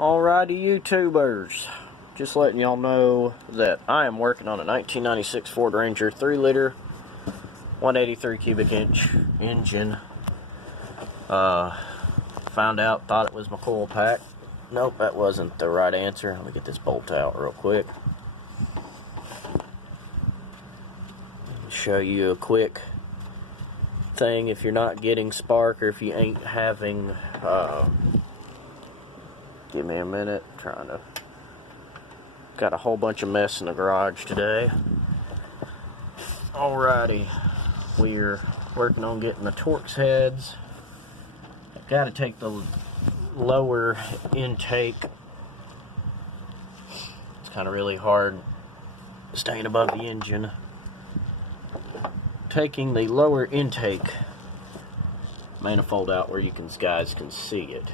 Alrighty, YouTubers, just letting y'all know that I am working on a 1996 Ford Ranger 3-liter 183 cubic inch engine. Found out, thought it was my coil pack. Nope, that wasn't the right answer. Let me get this bolt out real quick. Show you a quick thing if you're not getting spark or if you ain't having give me a minute, got a whole bunch of mess in the garage today. Alrighty, we're working on getting the Torx heads. I've got to take the lower intake. It's kind of really hard staying above the engine. Taking the lower intake manifold out where you guys can see it.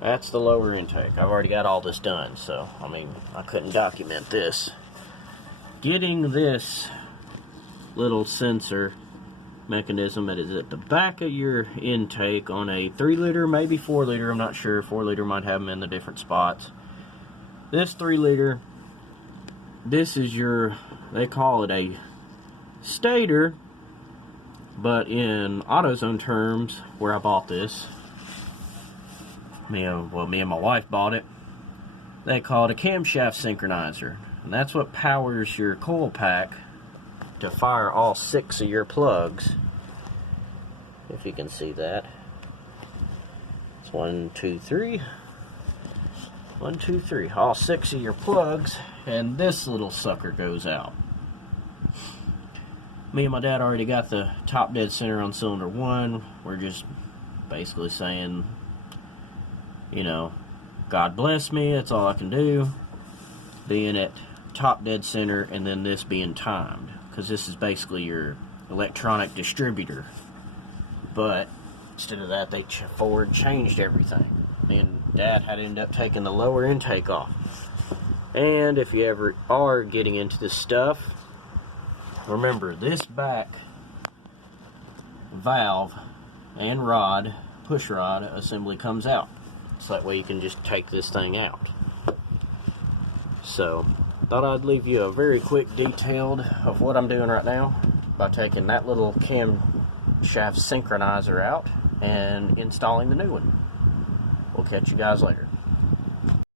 That's the lower intake. I've already got all this done, so I mean, I couldn't document this. Getting this little sensor mechanism that is at the back of your intake on a 3-liter, maybe 4-liter, I'm not sure. 4-liter might have them in the different spots. This 3-liter, this is your, they call it a stator, but in AutoZone terms, where I bought this, me and my wife bought it, they call it a camshaft synchronizer, and that's what powers your coil pack to fire all 6 of your plugs. If you can see that, it's 1, 2, 3, 1, 2, 3, all 6 of your plugs, and this little sucker goes out. Me and my dad already got the top dead center on cylinder 1. We're just basically saying, you know, God bless me, that's all I can do. Being at top dead center and then this being timed. Because this is basically your electronic distributor. But instead of that, Ford changed everything. Me and Dad had to end up taking the lower intake off. And if you ever are getting into this stuff, remember, this back valve and rod, push rod assembly comes out. So that way you can just take this thing out. So, thought I'd leave you a very quick detailed of what I'm doing right now by taking that little camshaft synchronizer out and installing the new one. We'll catch you guys later.